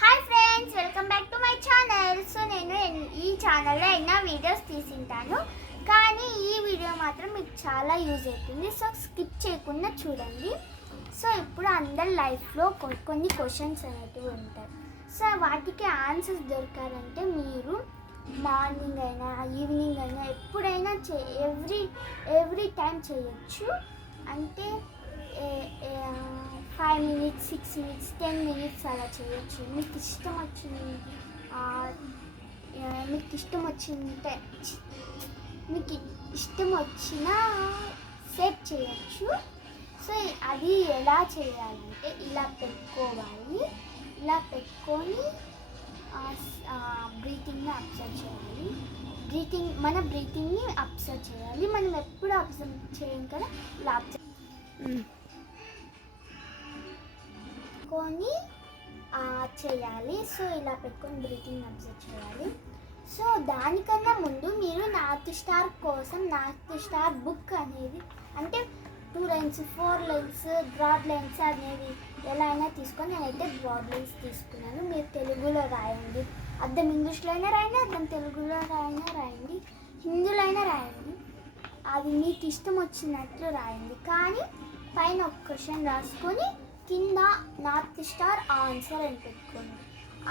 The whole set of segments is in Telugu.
Hi friends, welcome back to my channel. So నేను ఈ ఛానల్లో ఎన్నో వీడియోస్ తీసింటాను, కానీ ఈ వీడియో మాత్రం మీకు చాలా యూజ్ అవుతుంది. సో స్కిప్ చేయకుండా చూడండి. సో ఇప్పుడు అందరి లైఫ్లో కొన్ని క్వశ్చన్స్ అనేటివి ఉంటాయి. సో వాటికి ఆన్సర్స్ దొరకాలంటే మీరు మార్నింగ్ అయినా ఈవినింగ్ అయినా ఎప్పుడైనా ఎవ్రీ టైం చేయొచ్చు. అంటే 5 minutes, 6 minutes, 10 minutes అలా చేయొచ్చు. మీకు ఇష్టం వచ్చిన సెట్ చేయొచ్చు. సో అది ఎలా చేయాలంటే ఇలా పెట్టుకోవాలి. ఇలా పెట్టుకొని బ్రీతింగ్ని అబ్జర్వ్ చేయాలి. మన బ్రీతింగ్ని అబ్జర్వ్ చేయాలి. మనం ఎప్పుడు అబ్జర్వ్ చేయం కదా, ఇలా అబ్జర్వ్ పెట్టుకొని చేయాలి. సో ఇలా పెట్టుకొని బ్రీతింగ్ అబ్జర్వ్ చేయాలి. సో దానికన్నా ముందు మీరు నార్త్ స్టార్ కోసం నార్త్ స్టార్ బుక్ అనేది, అంటే 2 lines 4 lines బ్రాడ్ లైన్స్ అనేది ఎలా అయినా తీసుకొని, నేనైతే బ్రాడ్ లైన్స్ తీసుకున్నాను. మీరు తెలుగులో రాయండి, అర్థం ఇంగ్లీష్లో అయినా రాయండి, అర్థం తెలుగులో అయినా రాయండి, హిందీలో అయినా రాయండి. అది మీకు ఇష్టం వచ్చినట్లు రాయండి. కానీ పైన ఒక క్వశ్చన్ రాసుకొని కింద నార్త్ స్టార్ ఆన్సర్ అని పెట్టుకోండి.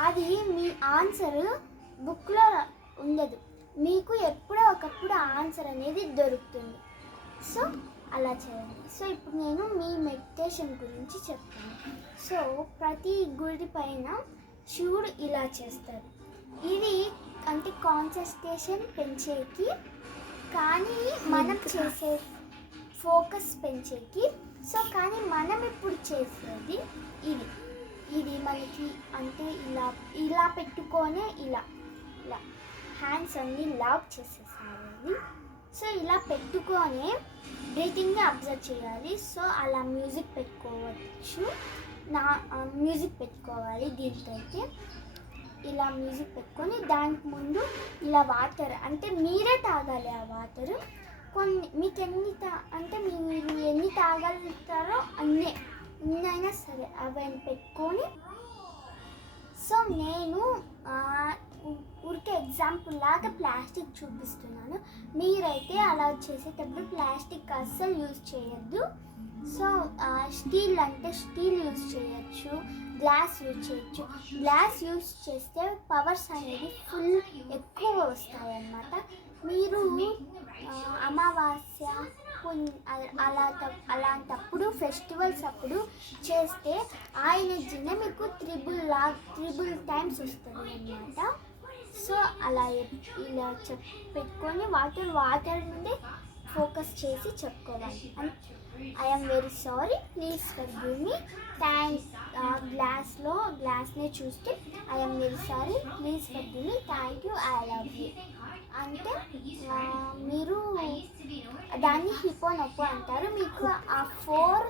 అది మీ ఆన్సర్ బుక్లో ఉండదు, మీకు ఎప్పుడో ఒకప్పుడు ఆన్సర్ అనేది దొరుకుతుంది. సో అలా చేయండి. సో ఇప్పుడు నేను మీ మెడిటేషన్ గురించి చెప్తాను. సో ప్రతి గుడి పైన శివుడు ఇలా చేస్తారు. ఇది అంటే కాన్సన్ట్రేషన్ పెంచేకి, కానీ మనం చేసే ఫోకస్ పెంచేకి. సో కానీ మనం ఇప్పుడు చేసేది ఇది మనకి అంటే ఇలా పెట్టుకొనే ఇలా హ్యాండ్స్ అన్ని లాక్ చేసేసాలి. సో ఇలా పెట్టుకొని బ్రీతింగ్ని అబ్జర్వ్ చేయాలి. సో అలా మ్యూజిక్ పెట్టుకోవాలి. దీంతో అయితే ఇలా మ్యూజిక్ పెట్టుకొని దానికి ముందు ఇలా వాటర్, అంటే మీరే తాగాలి ఆ వాటర్. మీకు మీరు ఎన్ని తాగలుగుతారో ఎన్నైనా సరే అవన్నీ పెట్టుకొని. సో నేను ఊరికే ఎగ్జాంపుల్ లాగా ప్లాస్టిక్ చూపిస్తున్నాను. మీరైతే అలా చేసేటప్పుడు ప్లాస్టిక్ అస్సలు యూజ్ చేయొద్దు. సో స్టీల్ అంటే స్టీల్ యూజ్ చేయొచ్చు, గ్లాస్ యూజ్ చేయొచ్చు. గ్లాస్ యూజ్ చేస్తే పవర్స్ అనేది ఫుల్ ఎక్కువ వస్తాయి అన్నమాట. మీరు అమావాస్య అలాంటప్పుడు ఫెస్టివల్స్ అప్పుడు చేస్తే ఆ ఎనర్జీనే మీకు త్రిబుల్ టైమ్స్ వస్తుంది అన్నమాట. సో అలా ఇలా పెట్టుకొని వాటర్ నుండి ఫోకస్ చేసి చెప్పుకోవాలి. I'm very sorry, please forgive me. గ్లాస్నే చూస్తే I'm very sorry, please forgive me, thank you, I love you అంటే మీరు దాన్ని హిపోనొప్పు అంటారు. మీకు ఆ 4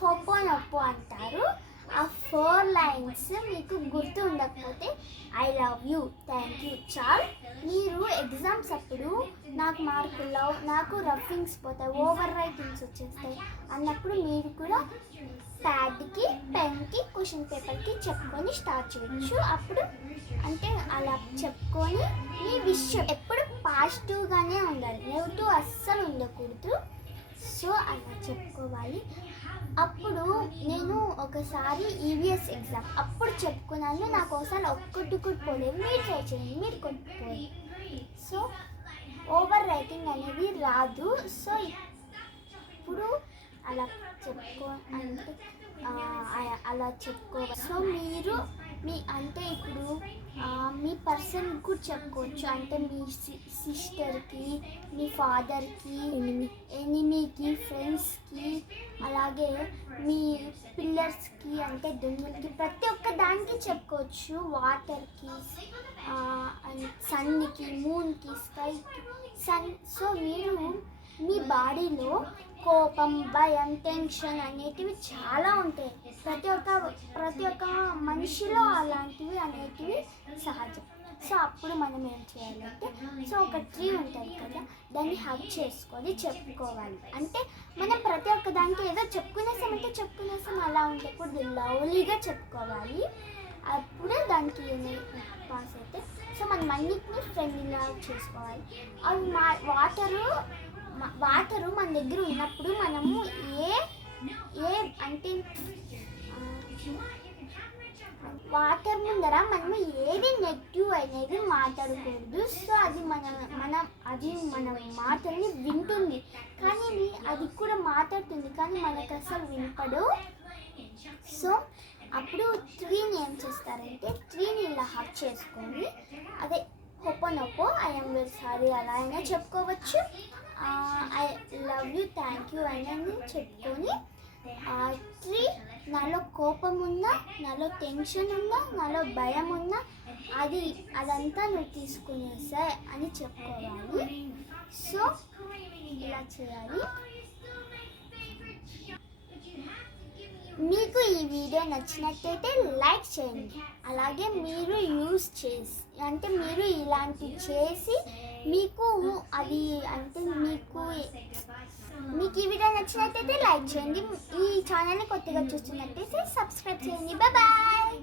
హొపోనొప్పు అంటారు. ఆ 4 lines మీకు గుర్తు ఉండకపోతే I love you, thank you చాలు. మీరు ఎగ్జామ్స్ అప్పుడు నాకు రఫింగ్స్ పోతాయి, ఓవర్ రైటింగ్స్ వచ్చేస్తాయి అన్నప్పుడు మీరు కూడా ప్యాడ్కి, పెన్కి, క్వశ్చన్ పేపర్కి చెప్పుకొని స్టార్ట్ చేయొచ్చు. అప్పుడు అంటే అలా చెప్పుకొని మీ విషయం ఎప్పుడు పాజిటివ్గానే ఉండాలి, నెగిటివ్ అస్సలు ఉండకూడదు. సో అలా చెప్పుకోవాలి. అప్పుడు నేను ఒకసారి ఈవీఎస్ ఎగ్జామ్ అప్పుడు చెప్పుకున్నాను, నాకు ఒకసారి ఒక్కటి కూడా పోలేదు. మీరు ట్రై చేయండి, మీరు కొట్టుకోవాలి. సో ఓవర్ రైటింగ్ అనేది రాదు. సో ఇప్పుడు అలా చెప్పుకోవాలి. సో మీరు ఇప్పుడు మీ పర్సన్ కూడా చెప్పుకోవచ్చు. అంటే మీ సిస్టర్కి, మీ ఫాదర్కి, ఎనిమీకి, ఫ్రెండ్స్కి, అలాగే మీ పిల్లర్స్కి అంటే దుమ్ములకి, ప్రతి ఒక్క దానికి చెప్పుకోవచ్చు. వాటర్కి, సన్కి, మూన్కి, స్కైకి, సో మీరు మీ బాడీలో కోపం, భయం, టెన్షన్ అనేటివి చాలా ఉంటాయి. ప్రతి ఒక్క మనిషిలో అలాంటివి అనేటివి సహజం. సో అప్పుడు మనం ఏం చేయాలంటే, సో ఒక ట్రీ ఉంటుంది కదా, దాన్ని హగ్ చేసుకొని చెప్పుకోవాలి. అంటే మనం ప్రతి ఒక్క దానికి ఏదో చెప్పుకునేసాం అలా ఉండకూడదు, లవ్లీగా చెప్పుకోవాలి. మనకి పాస్ అయితే. సో మనం అన్నిటిని ఫ్రెండ్లీలా చేసుకోవాలి. అవి వాటరు మన దగ్గర ఉన్నప్పుడు మనము అంటే వాటర్ ముందర మనము ఏది నెగిటివ్ అనేది మాట్లాడకూడదు. సో అది మన మాటల్ని వింటుంది, కానీ అది కూడా మాట్లాడుతుంది, కానీ మనకు అసలు వినపడు. సో అప్పుడు ట్రీని ఏం చేస్తారంటే ట్రీని ఇలా హక్ చేసుకొని అదే హొప్పనొప్పో ఐ యామ్ వెరీ సారీ అలా అయినా చెప్పుకోవచ్చు, I love you thank you అయినా చెప్పుకొని ట్రీ నాలో కోపం ఉన్నా, నాలో టెన్షన్ ఉన్నా, నాలో భయం ఉన్నా అదంతా నువ్వు తీసుకునేసా అని చెప్పుకోవాలి. సో ఇలా చేయాలి. మీకు ఈ వీడియో నచ్చినట్టయితే లైక్ చేయండి. అలాగే మీరు మీరు ఇలాంటివి చేసి మీకు అది అంటే మీకు ఈ వీడియో నచ్చినట్టయితే లైక్ చేయండి. ఈ ఛానల్ని కొత్తగా చూస్తున్నట్టయితే సబ్స్క్రైబ్ చేయండి. బాయ్.